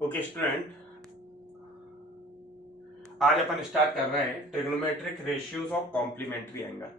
Okay student, आज अपन start कर रहे हैं trigonometric ratios of complementary angle.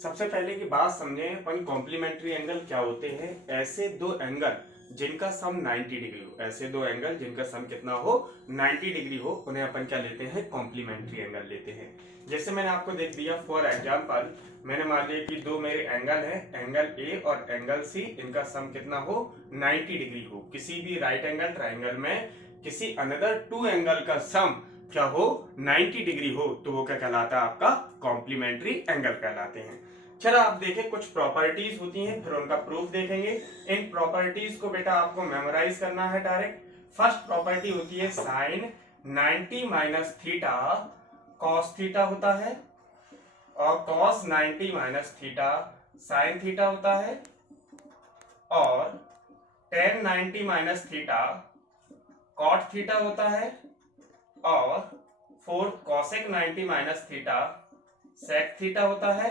सबसे पहले की बात समझें अपन, कॉम्प्लीमेंट्री एंगल क्या होते हैं। ऐसे दो एंगल जिनका सम 90 डिग्री हो, ऐसे दो एंगल जिनका सम कितना हो 90 डिग्री हो, उन्हें अपन क्या लेते हैं, कॉम्प्लीमेंट्री एंगल लेते हैं। जैसे मैंने आपको देख दिया, फॉर एग्जांपल मैंने मान लिया कि दो मेरे एंगल है, एंगल ए और एंगल सी, इनका सम कितना हो 90 डिग्री हो। किसी भी राइट एंगल ट्राइंगल में किसी अनदर टू एंगल का सम क्या हो 90 डिग्री हो, तो वो क्या कहलाता है, आपका कॉम्प्लीमेंट्री एंगल कहलाते हैं। चलो आप देखें, कुछ प्रॉपर्टीज होती हैं, फिर उनका प्रूफ देखेंगे। इन प्रॉपर्टीज को बेटा आपको मेमोराइज करना है डायरेक्ट। फर्स्ट प्रॉपर्टी होती है sine 90 minus theta cos theta होता है, और cos 90 minus theta sine theta होता है, और tan 90 minus theta cot theta होता है, और fourth cosec 90 minus theta sec theta होता है।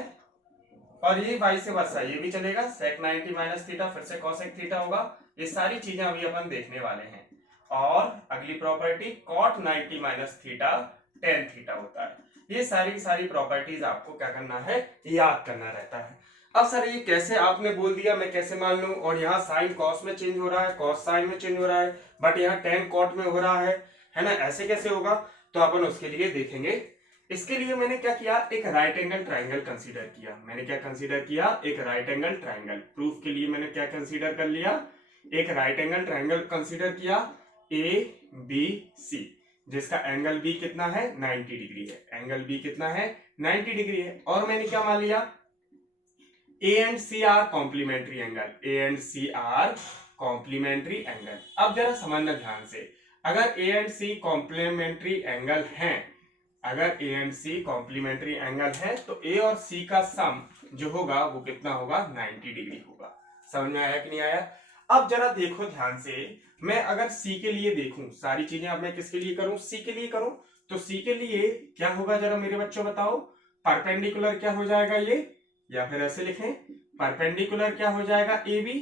और ये वाइस वर्सा, ये भी चलेगा, सेक 90 माइनस थीटा फिर से कॉसेक थीटा होगा। ये सारी चीजें अभी अपन देखने वाले हैं। और अगली property cot 90 minus theta tan theta होता है। ये सारी प्रॉपर्टीज आपको क्या करना है, याद करना रहता है। अब सर ये कैसे आपने बोल दिया, मैं कैसे मान लूं, और यहाँ साइन कॉस में चेंज हो रहा है, कॉस साइन में चेंज हो रहा है, बट यहाँ टेन कॉट में हो रहा है ना, ऐसे कैसे होगा। तो अपन उसके लिए देखेंगे। इसके लिए मैंने क्या किया, एक राइट एंगल ट्राइंगल कंसीडर किया। मैंने क्या कंसीडर किया, एक राइट एंगल ट्राइंगल। प्रूफ के लिए मैंने क्या कंसीडर कर लिया, एक राइट एंगल ट्राइंगल कंसीडर किया, ए बी सी, जिसका एंगल बी कितना है 90 डिग्री है, एंगल बी कितना है 90 डिग्री है। और मैंने क्या मान लिया, A and C are complementary angle, A and C are complementary angle. अब जरा समझना ध्यान से, अगर A and C complementary angle हैं, अगर A and C complementary angle है, तो ए और सी का सम जो होगा वो कितना होगा 90 डिग्री होगा। समझ में आया कि नहीं आया। अब जरा देखो ध्यान से, मैं अगर सी के लिए देखूं, सारी चीजें अब मैं किसके लिए करूं, सी के लिए करूं, तो सी के लिए क्या होगा जरा मेरे बच्चों बताओ। परपेंडिकुलर क्या हो जाएगा ये, या फिर ऐसे लिखें, परपेंडिकुलर क्या हो जाएगा ए बी,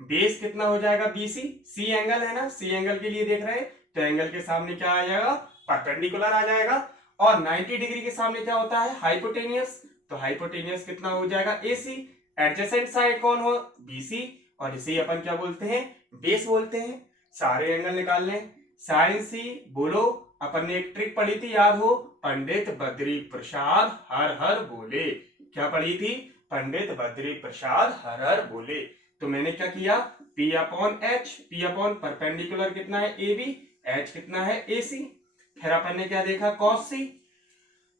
बेस कितना हो जाएगा बीसी। सी एंगल है ना, सी एंगल के लिए देख रहे हैं, तो एंगल के सामने क्या आ जाएगा, परपेंडिकुलर आ जाएगा। और 90 डिग्री के सामने क्या होता है, हाइपोटेनियस, तो हाइपोटेनियस कितना हो जाएगा एसी। एडजेसेंट साइड कौन हो, बीसी, और इसे अपन क्या बोलते हैं, बेस बोलते हैं। सारे एंगल निकाल लें, साइन सी बोलो, अपन ने एक ट्रिक पढ़ी थी याद हो, पंडित बद्री प्रसाद हर हर बोले। क्या पढ़ी थी, पंडित बद्री प्रसाद हर हर बोले। तो मैंने क्या किया, P upon H, P upon perpendicular कितना है ए बी, एच कितना है ए सी। फिर अपन ने क्या देखा, कॉस सी,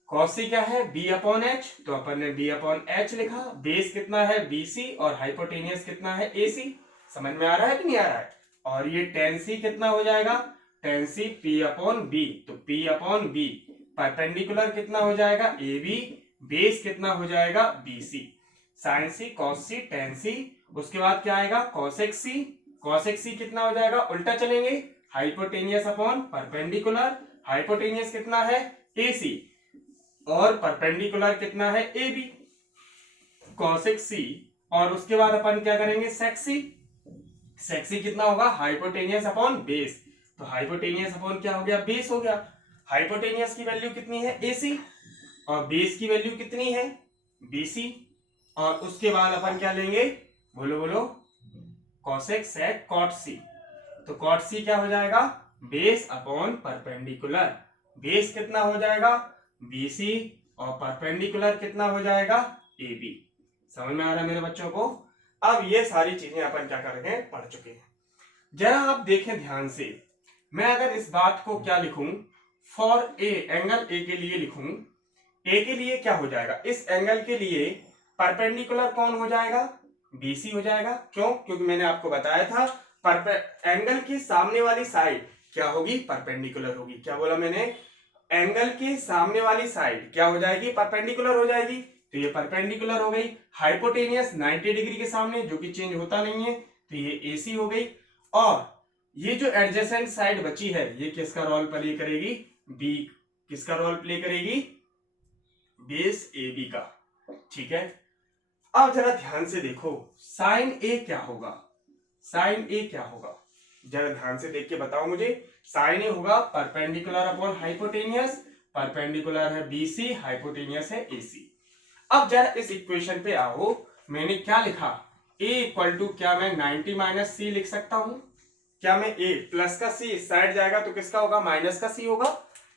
कॉस सी क्या है B अपॉन एच, तो अपन ने B अपॉन एच लिखा। बेस कितना है BC और हाइपोटेनियस कितना है AC। समझ में आ रहा है कि नहीं आ रहा है। और ये टेन सी कितना हो जाएगा, टेन सी P अपॉन बी, तो P अपॉन बी, परपेंडिकुलर कितना हो जाएगा AB, बेस कितना हो जाएगा BC। साइन सी कॉस सी टेन सी, उसके बाद क्या आएगा कॉसेक सी, कॉसेक सी कितना हो जाएगा, उल्टा चलेंगे, हाइपोटेनियस अपॉन परपेंडिकुलर, हाइपोटेनियस कितना है AC, और परपेंडिकुलर कितना है AB, कॉसेक सी। और उसके बाद अपन क्या करेंगे, सेक्सी, सेक्सी कितना होगा, हाइपोटेनियस अपॉन बेस, तो हाइपोटेनियस अपॉन क्या हो गया, बेस हो गया। हाइपोटेनियस की वैल्यू कितनी है AC, और बेस की वैल्यू कितनी है BC। और उसके बाद अपन क्या लेंगे, बोलो बोलो, कॉसेक सेक कॉट सी, तो कॉट सी क्या हो जाएगा, बेस अपॉन परपेंडिकुलर, बेस कितना हो जाएगा BC, और परपेंडिकुलर कितना हो जाएगा AB। समझ में आ रहा है मेरे बच्चों को। अब ये सारी चीजें अपन क्या कर रहे हैं, पढ़ चुके हैं। जरा आप देखें ध्यान से, मैं अगर इस बात को क्या लिखूं, फॉर ए, एंगल ए के लिए लिखूं, ए के लिए क्या हो जाएगा, इस एंगल के लिए परपेंडिकुलर कौन हो जाएगा, BC हो जाएगा। क्यों, क्योंकि मैंने आपको बताया था एंगल की सामने वाली साइड क्या होगी, परपेंडिकुलर होगी। क्या बोला मैंने, एंगल की सामने वाली साइड क्या हो जाएगी, परपेंडिकुलर हो जाएगी। तो ये परपेंडिकुलर हो गई। हाइपोटेनियस 90 डिग्री के सामने, जो कि चेंज होता नहीं है, तो ये AC हो गई। और ये जो एडजेसेंट साइड बची है, ये किसका रोल प्ले करेगी, बी, किसका रोल प्ले करेगी, बेस AB का। ठीक है, अब जरा ध्यान से देखो, साइन A क्या होगा, साइन A क्या होगा, जरा ध्यान से देख के बताओ मुझे। साइन ए होगा परपेंडिकुलर अपॉन हाइपोटेनियस, परपेंडिकुलर है बीसी, हाइपोटेनियस है एसी। अब जरा इस इक्वेशन पे आओ, मैंने क्या लिखा, a इक्वल टू, क्या मैं 90 माइनस सी लिख सकता हूं? क्या मैं a प्लस का c इस साइड जाएगा तो किसका होगा, माइनस का c होगा,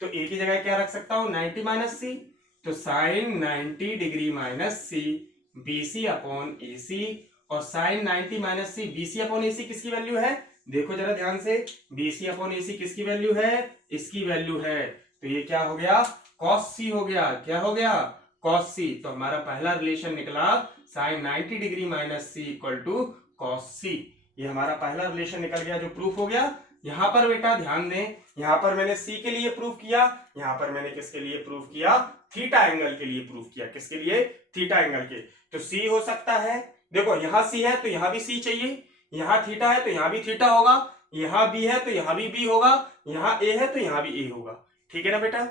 तो a की जगह क्या रख सकता हूं, 90 माइनस सी, तो साइन 90 डिग्री माइनस सी बीसी अपॉन एसी, और साइन 90 माइनस सी बीसी अपॉन एसी किसकी वैल्यू है, देखो जरा ध्यान से, बीसी अपॉन एसी किसकी वैल्यू है, इसकी वैल्यू है, तो ये क्या हो गया, कॉस सी हो गया, क्या हो गया, कॉस सी। तो हमारा पहला रिलेशन निकला sine 90 degree minus C equal to cos C, ये हमारा पहला रिलेशन निकल गया जो प्रूफ हो गया। यहां पर बेटा ध्यान दें, यहां पर मैंने सी के लिए प्रूफ किया, यहां पर मैंने किसके लिए प्रूफ किया, थीटा एंगल के लिए प्रूफ किया, किसके लिए, थीटा एंगल के। तो सी हो सकता है, देखो यहां सी है तो यहां भी सी चाहिए, यहां थीटा है तो यहां भी थीटा होगा, यहां बी है तो यहां भी बी होगा, यहां ए है तो यहां भी ए होगा, ठीक है ना बेटा।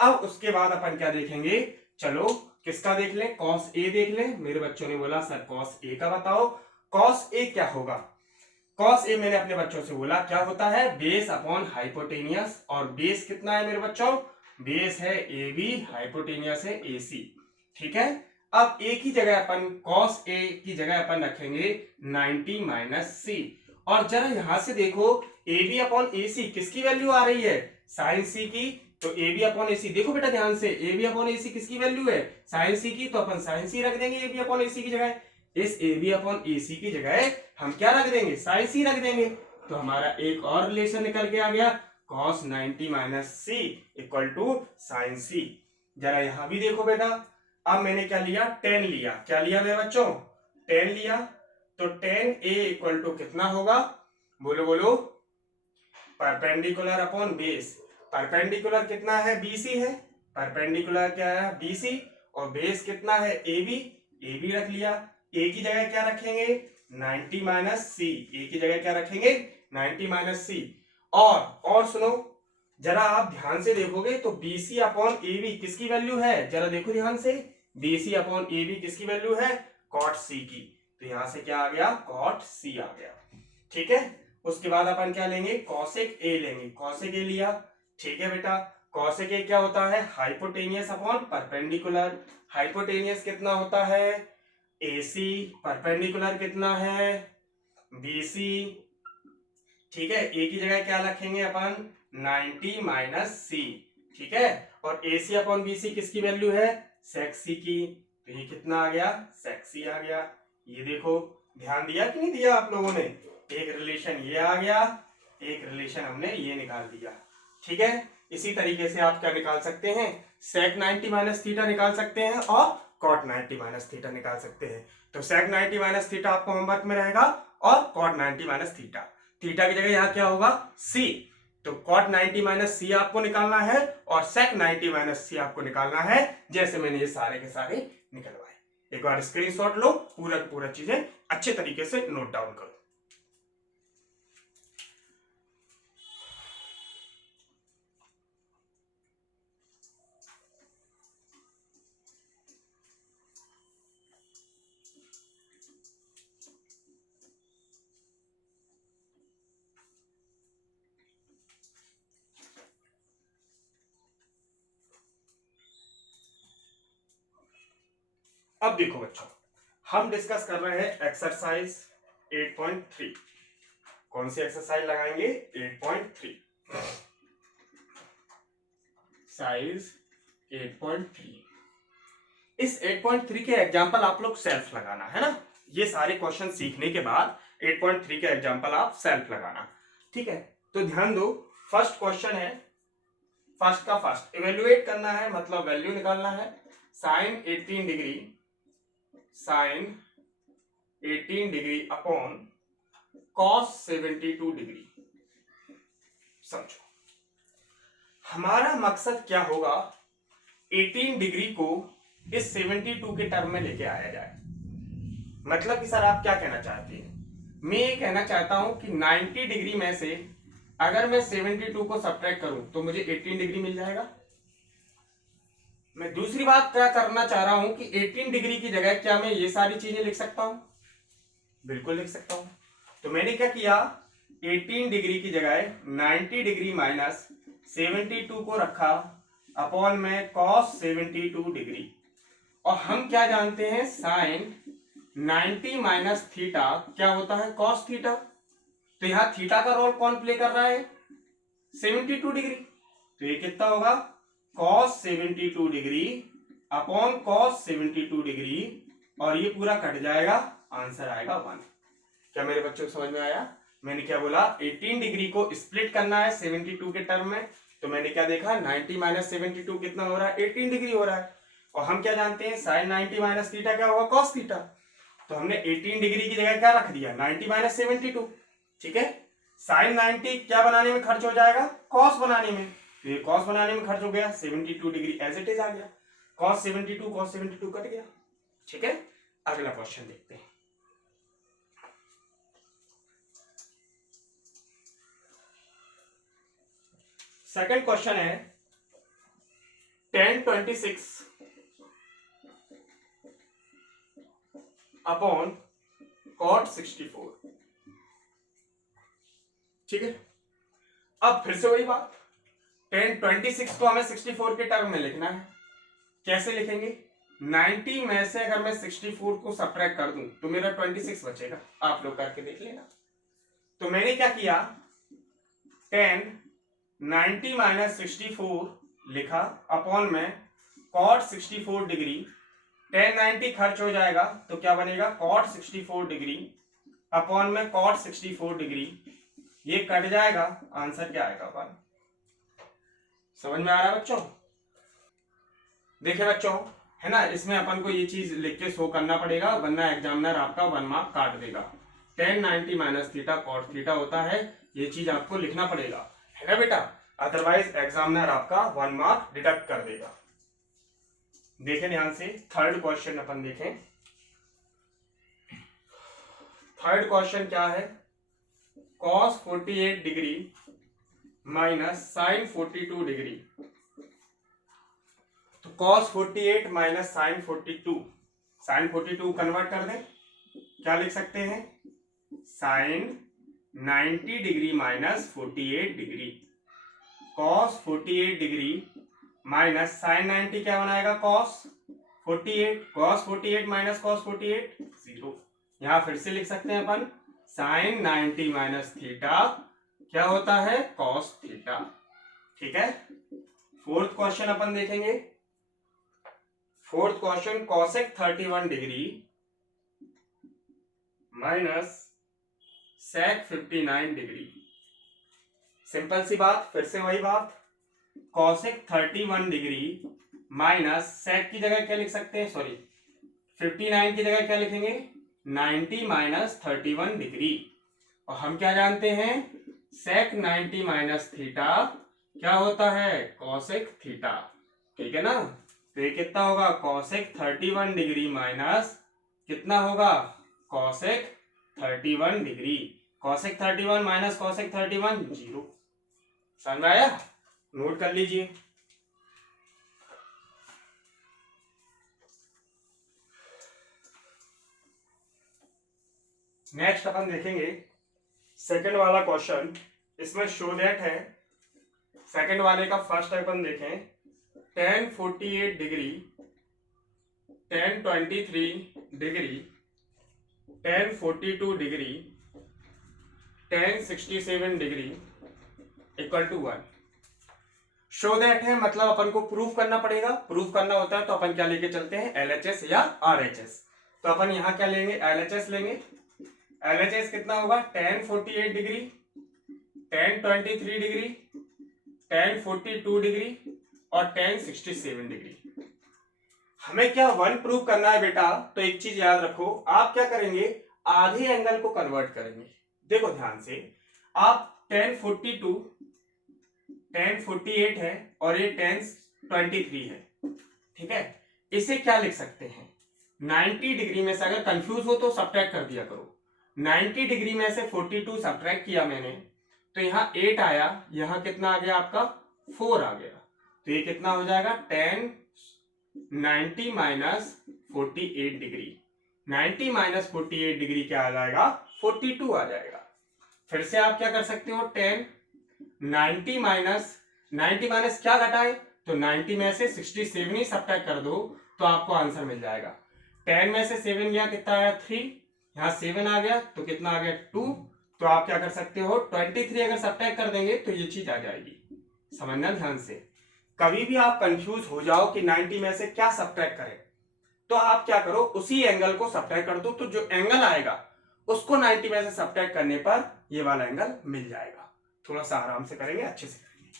अब उसके बाद अपन क्या देखेंगे, चलो किसका देख लें, कॉस ए देख लें। मेरे बच्चों ने बोला सर कॉस ए का बताओ, कॉस ए क्या होगा, कॉस ए मैंने अपने बच्चों से बोला क्या होता है, बेस अपॉन हाइपोटेनियस, और बेस कितना है मेरे बच्चों, बेस है ए बी, हाइपोटेनियस है ए सी, ठीक है। अब ए की जगह अपन, कॉस ए की जगह अपन रखेंगे 90 माइनस सी, और जरा यहां से देखो ए बी अपॉन ए सी किसकी वैल्यू आ रही है, साइन सी की, तो ए बी अपॉन ए सी, देखो बेटा ध्यान से, ए बी अपॉन ए सी किसकी वैल्यू है, साइन सी की, तो अपन साइन सी रख देंगे ए बी अपॉन ए सी की जगह, इस ए बी अपॉन ए सी की जगह हम क्या रख देंगे, साइन सी रख देंगे, तो हमारा एक और रिलेशन निकल के आ गया, cos 90 minus C equal to sine C. जरा यहां भी देखो बेटा, अब मैंने क्या लिया, टेन लिया, क्या लिया मेरे बच्चों, टेन लिया, तो टेन ए इक्वल टू कितना होगा, बोलो बोलो, परपेंडिकुलर अपॉन बेस, परपेंडिकुलर कितना है, बीसी है, परपेंडिकुलर क्या है, बीसी, और बेस कितना है, ए बी रख लिया, ए की जगह क्या रखेंगे, 90 माइनस सी, ए की जगह क्या रखेंगे, 90 माइनस सी, और सुनो, जरा आप ध्यान से देखोगे तो बीसी अपॉन ए बी किसकी वैल्यू है, जरा देखो ध्यान से, बीसी अपॉन ए बी किसकी वैल्यू है, कॉट सी की, तो यहां से क्या आ गया, कॉट सी आ गया, ठीक है। उसके बाद अपन क्या लेंगे, कॉसेक ए लेंगे, कॉसेक ए लिया, ठीक है बेटा। कॉसेक ए क्या होता है, हाइपोटेनियस अपॉन परपेंडिकुलर, हाइपोटेनियस कितना होता है, एसी, परपेंडिकुलर कितना है, बीसी, ठीक है। ए की जगह क्या रखेंगे अपन, 90 माइनस सी, ठीक है, और एसी अपॉन बीसी किसकी वैल्यू है, सेक सी की, तो ये कितना आ गया, सेक सी आ गया। ये देखो ध्यान दिया कि नहीं दिया आप लोगों ने, एक रिलेशन ये आ गया, एक रिलेशन हमने ये निकाल दिया, ठीक है। इसी तरीके से आप क्या निकाल सकते हैं, सेक 90 माइनस थीटा निकाल सकते हैं, और कॉट 90 माइनस थीटा निकाल सकते हैं। तो सेक 90 माइनस थीटा आपको होमवर्क में रहेगा, और कॉट 90 माइनस थीटा, थीटा की जगह यहाँ क्या होगा, सी, तो कॉट 90 माइनस सी आपको निकालना है, और सेक 90 माइनस सी आपको निकालना है, जैसे मैंने ये सारे के सारे निकलवाए। एक बार स्क्रीनशॉट लो, पूरा चीजें अच्छे तरीके से नोट डाउन करो। अब देखो बच्चों, हम डिस्कस कर रहे हैं एक्सरसाइज 8.3। कौन सी एक्सरसाइज लगाएंगे, 8.3, साइज 8.3। इस 8.3 के एग्जाम्पल आप लोग सेल्फ लगाना है ना, ये सारे क्वेश्चन सीखने के बाद 8.3 के एग्जाम्पल आप सेल्फ लगाना, ठीक है। तो ध्यान दो, फर्स्ट क्वेश्चन है, फर्स्ट का फर्स्ट इवेल्युएट करना है, मतलब वैल्यू निकालना है, sine 18 degree, sine 18 degree upon cos 72 degree. समझो हमारा मकसद क्या होगा, 18 डिग्री को इस 72 के टर्म में लेके आया जाए। मतलब कि सर आप क्या कहना चाहते हैं, मैं ये कहना चाहता हूं कि 90 डिग्री में से अगर मैं 72 को सब्ट्रैक्ट करूं तो मुझे 18 डिग्री मिल जाएगा। मैं दूसरी बात क्या करना चाह रहा हूं कि 18 डिग्री की जगह क्या मैं ये सारी चीजें लिख सकता हूं, बिल्कुल लिख सकता हूं। तो मैंने क्या किया, 18 डिग्री की जगह 90 डिग्री माइनस 72 को रखा अपॉन में cos 72 डिग्री। और हम क्या जानते हैं, साइन 90 माइनस थीटा क्या होता है, cos थीटा। तो यहां थीटा का रोल कौन प्ले कर रहा है, 72 डिग्री। तो ये कितना होगा, cos 72 degree upon cos 72 degree, और ये पूरा कट जाएगा, आंसर आएगा 1। क्या मेरे बच्चों को समझ में आया? मैंने क्या बोला, 18 डिग्री को स्प्लिट करना है 72 के टर्म में, तो मैंने क्या देखा, 90 माइनस 72 कितना हो रहा है, 18 डिग्री हो रहा है। और हम क्या जानते हैं, साइन 90 माइनस थीटा क्या होगा, cos थीटा। तो हमने 18 डिग्री की जगह क्या रख दिया, 90 माइनस 72। ठीक है, साइन 90 क्या बनाने में खर्च हो जाएगा, cos बनाने में। तो ये cos बनाने में खर्च हो गया, 72 डिग्री एज इट इज आ गया, cos 72 कट गया। ठीक है, अगला क्वेश्चन देखते हैं। सेकंड क्वेश्चन है, tan 26 अपॉन cot 64। ठीक है, अब फिर से वही बात, tan 26 को हमें 64 के टर्म में लिखना है। कैसे लिखेंगे, 90 में से अगर मैं 64 को सब्ट्रैक्ट कर दूं तो मेरा 26 बचेगा। आप लोग करके देख लेना। तो मैंने क्या किया, tan 90 माइनस 64 लिखा अपॉन में cot 64 डिग्री। tan 90 खर्च हो जाएगा तो क्या बनेगा, cot 64 डिग्री अपॉन में cot 64 डिग्री, ये कट जाएगा, आंसर क्या आएगा 1। समझ में आ रहा है बच्चों? देखिए बच्चों, है ना, इसमें अपन को ये चीज लिख के शो करना पड़ेगा, वरना एग्जामिनर आपका 1 मार्क काट देगा। tan 90 minus theta cot theta होता है, ये चीज आपको लिखना पड़ेगा, है ना बेटा, अदरवाइज एग्जामिनर आपका 1 मार्क डिडक्ट कर देगा। देखें ध्यान से, थर्ड क्वेश्चन अपन देखें। थर्ड क्वेश्चन क्या है, cos 48 degree minus sine 42 degree. तो cos 48 minus sine 42, sine 42 convert कर दें, क्या लिख सकते हैं, sine 90 degree minus 48 degree. cos 48 degree minus sine 90 क्या बनाएगा, cos 48, cos 48 माइनस cos 48 0। यहां फिर से लिख सकते हैं अपन, साइन 90 माइनस थीटा क्या होता है, cos थीटा। ठीक है, फोर्थ क्वेश्चन अपन देखेंगे। Fourth question, cosec 31 degree minus sec 59 degree. Simple सी बात, फिर से वही बात, cosec 31 डिग्री माइनस sec की जगह क्या लिख सकते हैं, सॉरी 59 की जगह क्या लिखेंगे, 90 माइनस 31 डिग्री। और हम क्या जानते हैं, sec 90 माइनस थीटा क्या होता है, cosec थीटा। ठीक है ना, तो ये कितना होगा, cosec 31 डिग्री माइनस कितना होगा, cosec 31 degree. cosec 31 minus cosec 31 0। समझ में आया, नोट कर लीजिए। नेक्स्ट अपन देखेंगे सेकंड वाला क्वेश्चन, इसमें शो दैट है। सेकंड वाले का फर्स्ट अपन देखें, tan 48 degree, tan 23 degree, tan 42 degree, tan 67 degree equal to 1। Show that है मतलब अपन को प्रूफ करना पड़ेगा। प्रूफ करना होता है तो अपन क्या लेके चलते हैं, LHS या RHS। तो अपन यहां क्या लेंगे, LHS लेंगे। LHS कितना होगा, tan 48 degree, tan 23 degree, tan 42 degree और tan 67 डिग्री। हमें क्या 1 प्रूव करना है बेटा, तो एक चीज याद रखो, आप क्या करेंगे, आधे एंगल को कन्वर्ट करेंगे। देखो ध्यान से, आप tan 42 tan 48 है और ये tan 23 है, ठीक है, इसे क्या लिख सकते हैं, 90 डिग्री में से अगर कंफ्यूज हो तो सब्ट्रैक्ट कर दिया करो। 90 डिग्री में से 42 सब्ट्रैक्ट किया मैंने, तो यहाँ 8 आया, यहाँ कितना आ गया आपका 4 आ गया, तो ये कितना हो जाएगा, tan 90 minus 48 degree. 90 minus 48 degree क्या आ जाएगा, 42 आ जाएगा। फिर से आप क्या कर सकते हो, 10 90 माइनस क्या घटाए, तो 90 में से 67 ही सब्ट्रैक्ट कर दो तो आपको आंसर मिल जाएगा। 10 में से 7 गया, कितना आया 3, यहाँ 7 आ गया तो कितना आ गया 2। तो आप क्या कर सकते हो, 23 अगर सब्ट्रैक्ट कर देंगे तो ये चीज आ जाएगी। समझना ध्यान से, कभी भी आप कंफ्यूज हो जाओ कि 90 में से क्या सब्ट्रैक्ट करें, तो आप क्या करो, उसी एंगल को सब्ट्रैक्ट कर दो, तो जो एंगल आएगा उसको 90 में से सब्ट्रैक्ट करने पर ये वाला एंगल मिल जाएगा। थोड़ा सा आराम से करेंगे, अच्छे से करेंगे।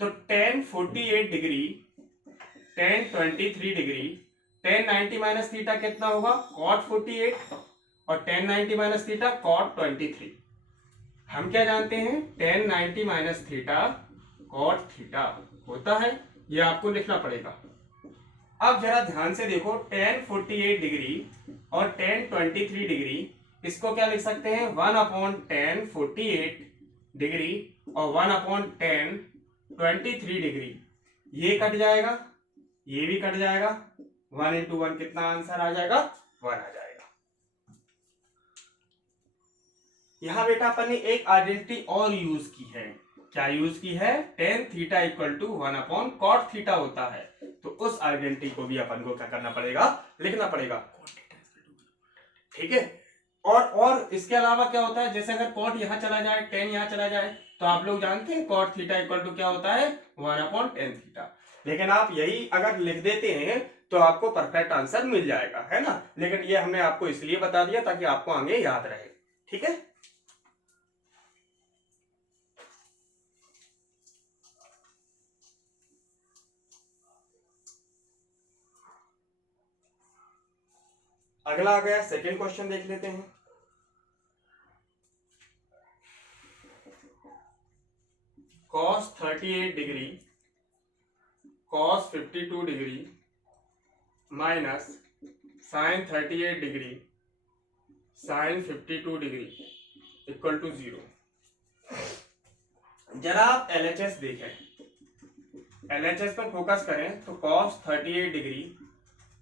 तो 10 48 डिग्री, 10 23 डिग्री, 10 90 माइनस थीटा कितना होगा, cot 48, और 10 90 माइनस थीटा cot 23। हम क्या जानते हैं, 10 90 माइनस थीटा cot थीटा होता है, ये आपको लिखना पड़ेगा। अब जरा ध्यान से देखो, 10 48 डिग्री और 10 23 डिग्री, इसको क्या लिख सकते हैं, 1/10 48 डिग्री और 1/10 23 डिग्री। ये कट जाएगा, ये भी कट जाएगा, 1 इंटू 1 कितना आंसर आ जाएगा, 1 आ जाएगा। यहां बेटा अपन ने एक आइडेंटिटी और यूज की है, क्या यूज की है, tan theta equal to 1/cot theta होता है, तो उस आइडेंटिटी को भी अपन को क्या करना पड़ेगा, लिखना पड़ेगा। ठीक है, और इसके अलावा क्या होता है, जैसे अगर cot यहां चला जाए, tan यहां चला जाए, तो आप लोग जानते हैं cot थीटा इक्वल टू क्या होता है, 1/tan थीटा। लेकिन आप यही अगर लिख देते हैं तो आपको परफेक्ट आंसर मिल जाएगा, है ना। लेकिन ये हमने आपको इसलिए बता दिया ताकि आपको आगे याद रहे। ठीक है, अगला आ गया, सेकेंड क्वेश्चन देख लेते हैं। cos 38 degree cos 52 degree minus sin 38 degree sin 52 degree equal to 0। जरा आप LHS देखें, LHS पर फोकस करें तो cos 38 degree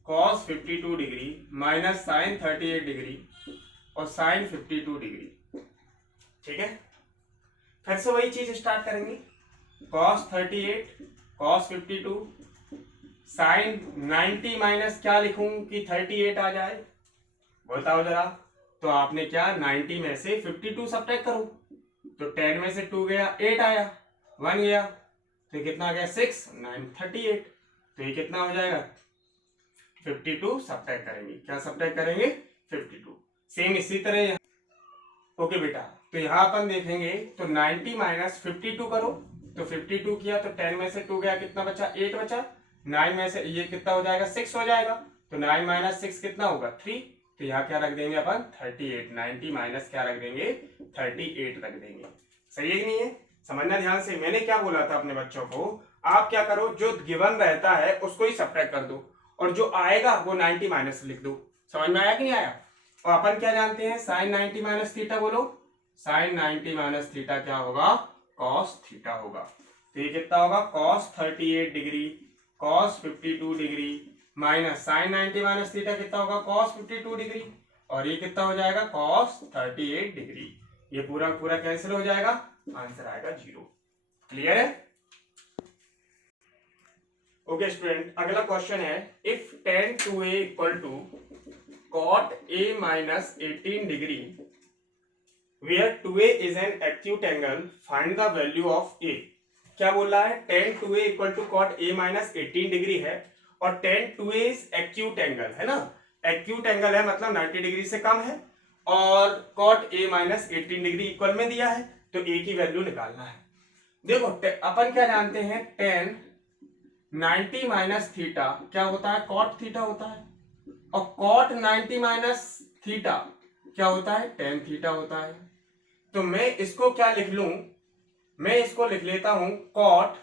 cos 52 degree minus sin 38 degree और sin 52 डिग्री। ठीक है, फिर से वही चीज स्टार्ट करेंगे, cos 38 cos 52 sin 90 माइनस क्या लिखूं कि 38 आ जाए, बताओ जरा। तो आपने क्या 90 में से 52 सब्ट्रैक्ट करो, तो 10 में से 2 गया, 8 आया, 1 गया, तो कितना आ गया 6 9 38। तो ये कितना हो जाएगा 52 सब्ट्रैक्ट करेंगे, क्या सब्ट्रैक्ट करेंगे 52। सेम इसी तरह ओके बेटा, तो यहां अपन देखेंगे तो 90 माइनस 52 करो, तो 52 किया तो 10 में से 2 गया, कितना बचा 8 बचा, 9 में से ये कितना हो जाएगा 6 हो जाएगा, तो 9 माइनस 6 कितना होगा 3। तो यहाँ क्या रख देंगे अपन 38, 90 माइनस क्या रख देंगे 38 रख देंगे। सही है कि नहीं है, समझना ध्यान से। मैंने क्या बोला था अपने बच्चों को, आप क्या करो, जो गिवन रहता है उसको ही सब्ट्रैक्ट कर दो और जो आएगा वो 90 माइनस लिख दो। समझ में आया कि नहीं आया। और अपन क्या जानते हैं, साइन 90 माइनस थीटा बोलो, साइन 90 माइनस थीटा क्या होगा cos थीटा होगा। तो ये कितना होगा cos 38 degree cos 52 degree minus sine 90 minus theta कितना होगा cos 52 डिग्री, और ये कितना हो जाएगा cos 38 डिग्री। ये पूरा पूरा कैंसिल हो जाएगा, आंसर आएगा 0। क्लियर है। ओके स्टूडेंट, अगला क्वेश्चन है, if tan 2a equal to cot a minus 18 degree where 2a is an acute angle, find the value of a। क्या बोल रहा है, tan 2a equal to cot a minus 18 degree है और tan 2a is acute angle है ना, acute angle है मतलब 90 डिग्री से कम है और cot a minus 18 degree equal में दिया है, तो a की वैल्यू निकालना है। देखो अपन क्या जानते हैं, tan 90 माइनस थीटा क्या होता है cot थीटा होता है, और cot 90 माइनस थीटा क्या होता है tan थीटा होता है। तो मैं इसको क्या लिख लूं, मैं इसको लिख लेता हूं cot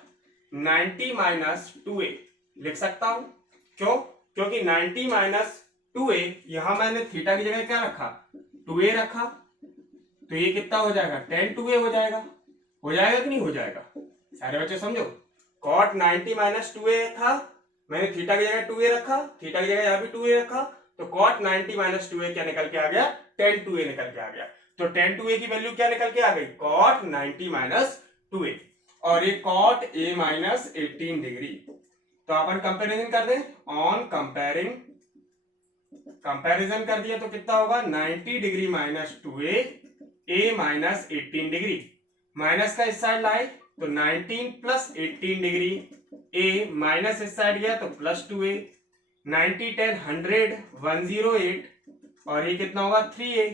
90 माइनस 2a लिख सकता हूं। क्यों, क्योंकि 90 माइनस 2a यहां मैंने थीटा की जगह क्या रखा 2a रखा, तो ये कितना हो जाएगा tan 2a हो जाएगा कि नहीं हो जाएगा, सारे बच्चे समझो। cot 90 माइनस 2a था, मैंने थीटा की जगह 2a रखा, थीटा की जगह यहाँ भी 2a रखा, तो cot 90 माइनस 2a क्या निकल के आ गया tan 2a निकल के आ गया। तो tan 2a की वैल्यू क्या निकल के आ गई, cot 90 माइनस 2a, और ये cot a माइनस 18 डिग्री। तो अपन कंपेरिजन कर दें, ऑन कंपैरिजन कर दिया तो कितना होगा, 90 degree minus 2a, a minus 18 degree, minus का इस साइड लाए तो 19 प्लस 18 डिग्री, a माइनस इस साइड गया तो प्लस 2a, 90 10 100 108, और ये कितना होगा 3a,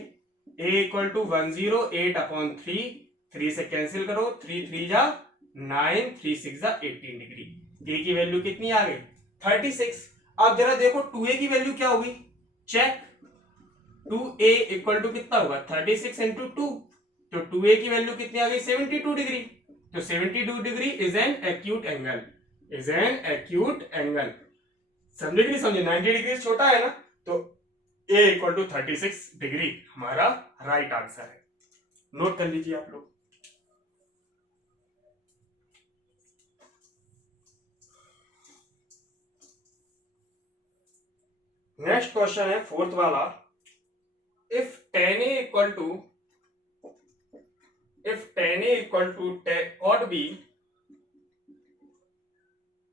a equal to 108 upon 3 से कैंसिल करो, 3 3 जा 9, 3 6 जा 18 डिग्री, a की वैल्यू कितनी आ गई 36। अब जरा देखो 2a की वैल्यू क्या होगी, चेक, 2a इक्वल टू कितना होगा 36 इंटू 2, तो 2a की वैल्यू कितनी आ गई 72 डिग्री, तो 72 degree is an acute angle, समझे कि नहीं समझे, 90 डिग्री छोटा है ना, तो a इक्वल टू 36 डिग्री हमारा राइट आंसर है। नोट कर लीजिए आप लोग। नेक्स्ट क्वेश्चन है फोर्थ वाला, if tan a equal to cot b,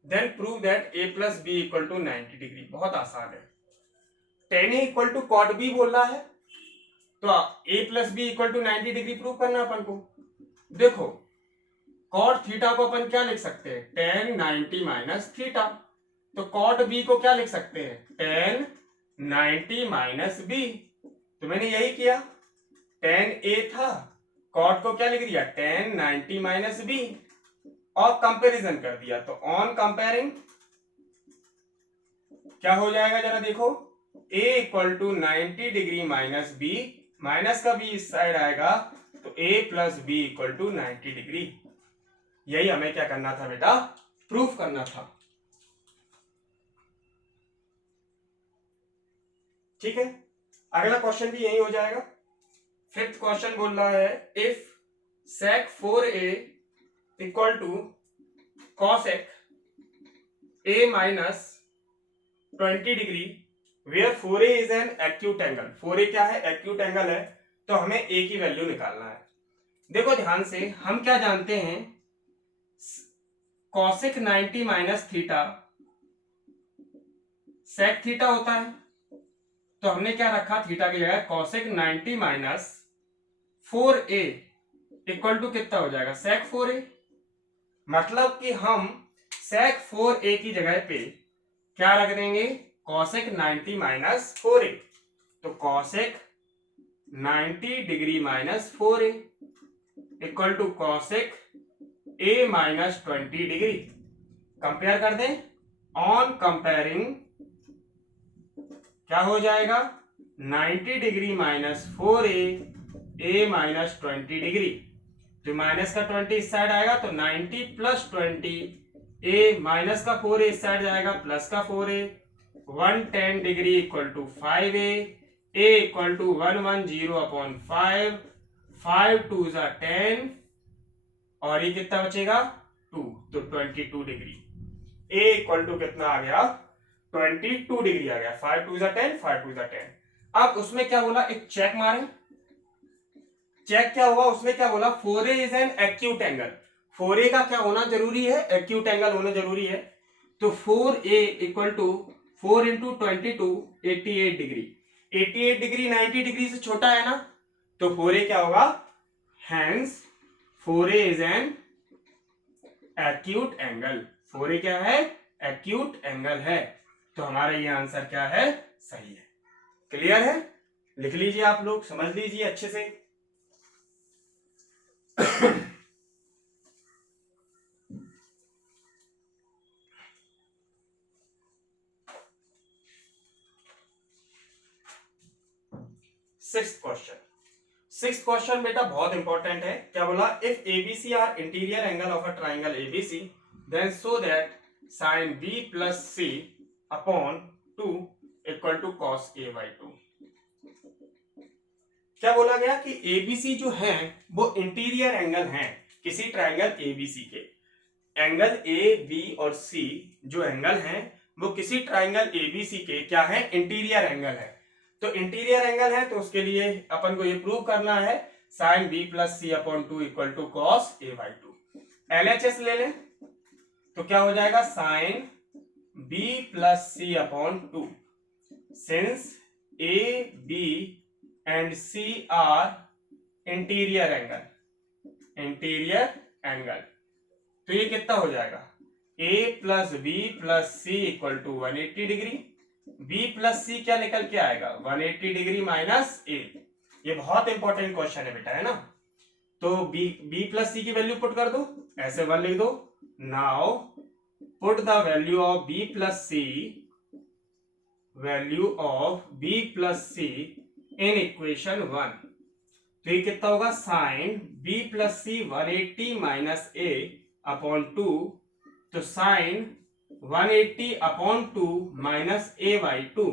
then prove that a plus b equal to 90 degree. बहुत आसान है, tan a equal to cot b बोल रहा है, तो a plus b equal to 90 degree prove करना अपन को। देखो cot थीटा को अपन क्या लिख सकते हैं, tan 90 माइनस थीटा, तो cot b को क्या लिख सकते हैं, tan 90 माइनस b, तो मैंने यही किया, tan a था, cot को क्या लिख दिया tan 90 माइनस b, और कंपैरिजन कर दिया, तो ऑन कंपेयरिंग क्या हो जाएगा जरा देखो, a equal to 90 degree minus b, minus का b इस साइड आएगा, तो a plus b equal to 90 degree. यही हमें क्या करना था बेटा, प्रूफ करना था। ठीक है, अगला क्वेश्चन भी यही हो जाएगा। फिफ्थ क्वेश्चन बोल रहा है, if sec 4a equal to cosec a minus 20 degree, where 4a is an acute angle, 4a क्या है, एक्यूट एंगल है, तो हमें a की वैल्यू निकालना है। देखो ध्यान से, हम क्या जानते हैं, cosec 90 minus theta sec theta होता है, तो हमने क्या रखा, थीटा की जगह cosec 90 minus 4a equal to कितना हो जाएगा, sec 4a, मतलब कि हम sec 4a की जगह पे क्या रख देंगे, cosec 90 माइनस 4a, तो cosec 90 degree minus 4a equal to cosec a minus 20 degree. Compare कर दें, ऑन कंपेयरिंग क्या हो जाएगा, 90 degree minus 4a, a minus 20 degree, तो माइनस का 20 इस साइड आएगा, तो 90 प्लस 20, a माइनस का 4a इस साइड जाएगा, प्लस का 4a, 110 degree equal to 5a, a equal to 110 upon 5, 5 2 जा 10, और ये कितना बचेगा 2, तो 22 डिग्री, a इक्वल टू कितना आ गया 22 डिग्री आ गया, 5 2 जा 10, 5 2 जा 10। अब उसमें क्या बोला, एक चेक मारें, चेक क्या हुआ, उसमें क्या बोला, 4a is an acute angle, 4a का क्या होना जरूरी है, एक्यूट एंगल होना जरूरी है, तो 4a equal to 4 into 22 88 degree, 88 degree 90 degree से छोटा है ना, तो 4a क्या होगा, hence 4a is an acute angle, 4a क्या है, एक्यूट एंगल है, तो हमारा ये आंसर क्या है, सही है। क्लियर है, लिख लीजिए आप लोग, समझ लीजिए अच्छे से। सिक्स्थ क्वेश्चन बेटा बहुत इंपॉर्टेंट है, क्या बोला, if ABC are interior angle of a triangle ABC, then so that sine B plus C upon 2 equal to cos A by 2। क्या बोला गया कि एबीसी जो है वो इंटीरियर एंगल है किसी ट्राइंगल एबीसी के, एंगल ए बी और सी जो एंगल हैं वो किसी ट्राइंगल एबीसी के क्या है, इंटीरियर एंगल है। तो इंटीरियर एंगल है तो उसके लिए अपन को ये प्रूव करना है sine B plus C upon two equal to cos A by two. LHS ले लें तो क्या हो जाएगा sine B plus C upon two, since A B and C are interior angle तो ये कितना हो जाएगा a plus B plus C equal to 180 degree. b plus C क्या निकल के आएगा 180 डिग्री माइनस a। ये बहुत इंपॉर्टेंट क्वेश्चन है बेटा, है ना। तो b प्लस सी की वैल्यू पुट कर दो, ऐसे 1 लिख दो। Now put the value of b plus C in equation 1। तो ये कितना होगा sine b plus C 180 minus a upon 2, तो sine 180 upon 2 minus a by 2।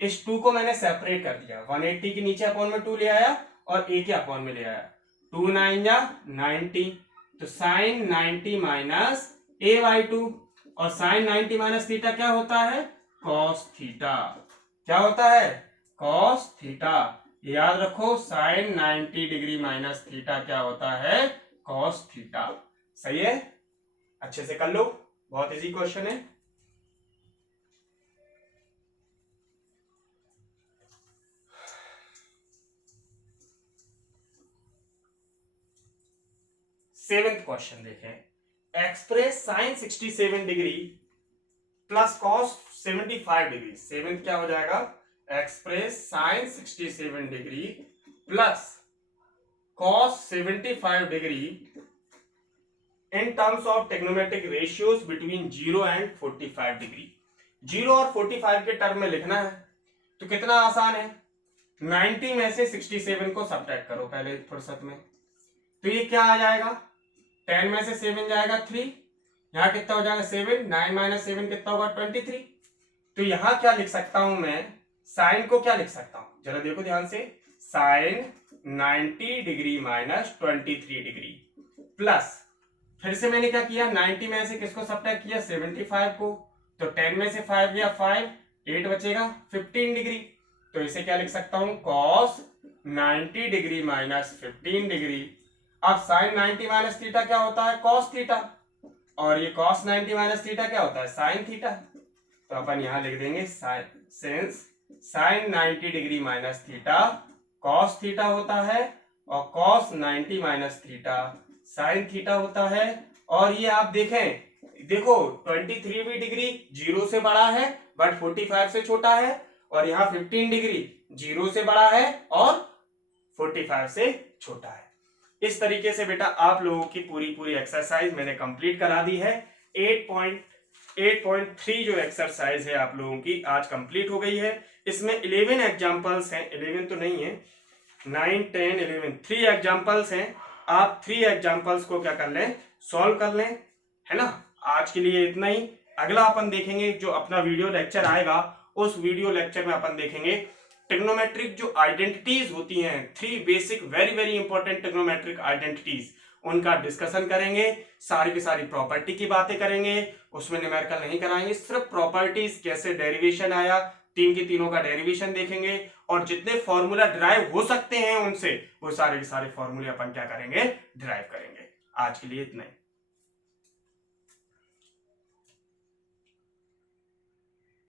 इस 2 को मैंने सेपरेट कर दिया, 180 के नीचे अपॉन में 2 ले आया और a के अपॉन में ले आया, 2 9 जा 90, तो साइन 90 माइनस a बाई 2। और साइन 90 माइनस थीटा क्या होता है कॉस थीटा। क्या होता है कॉस थीटा। याद रखो साइन 90 डिग्री माइनस थीटा क्या होता है कॉस थीटा। सही है, अच्छे से कर लो, बहुत इजी क्वेश्चन है। सेवेंथ क्वेश्चन देखें, express sine 67 degree plus cos 75 degree. Seventh क्या हो जाएगा express sine 67 degree plus cos 75 degree in terms of trigonometric ratios between 0 and 45 degree. 0 और 45 के टर्म में लिखना है तो कितना आसान है, 90 में से 67 को सब्ट्रैक्ट करो पहले फुर्सत में, तो ये क्या आ जाएगा 10 में से 7 जाएगा 3, यहाँ कितना हो जाएगा 7, 9 माइनस 7 कितना होगा 23। तो यहां क्या लिख सकता हूं मैं, साइन को क्या लिख सकता हूं जरा देखो ध्यान से, sine 90 degree minus 23 degree plus, फिर से मैंने क्या किया 90 में से किसको सब्ट्रैक्ट किया 75 को, तो 10 में से 5 गया 5, 8 बचेगा 15 डिग्री। तो इसे क्या लिख सकता हूं कॉस 90 डिग्री माइनस 15 डिग्री। अब साइन 90 माइनस थीटा क्या होता है कॉस थीटा, और ये कॉस 90 माइनस थीटा क्या होता है साइन थीटा। तो अपन यहां लिख देंगे since sign 90 degree minus theta cos theta होता है और cos 90 minus theta sine theta होता है। और ये आप देखें, देखो 23 भी डिग्री 0 से बड़ा है बट 45 से छोटा है, और यहाँ 15 डिग्री 0 से बड़ा है और 45 से छोटा है। इस तरीके से बेटा आप लोगों की पूरी एक्सरसाइज मैंने कंप्लीट करा दी है। 8.3 जो एक्सरसाइज है आप लोगों की आज कंप्लीट हो गई है। इसमें 11 एग्जांपल्स हैं, 11 तो नहीं है, 9 10 11 3 एग्जांपल्स हैं। आप 3 एग्जांपल्स को क्या कर लें सॉल्व कर लें, है ना। आज के लिए इतना ही। अगला अपन देखेंगे जो अपना वीडियो लेक्चर आएगा, उस वीडियो लेक्चर में अपन देखेंगे ट्रिग्नोमेट्रिक जो आइडेंटिटीज होती हैं, 3 basic very important trigonometric identities, उनका डिस्कशन करेंगे। सारी की सारी प्रॉपर्टी की बातें करेंगे, उसमें न्यूमेरिकल नहीं कराएंगे, सिर्फ प्रॉपर्टीज कैसे डेरिवेशन आया, तीन की तीनों का डेरिवेशन देखेंगे, और जितने फॉर्मूला डिराइव हो सकते हैं उनसे वो सारे के सारे फॉर्मूले अपन क्या करेंगे डिराइव करेंगे। आज के लिए इतना ही।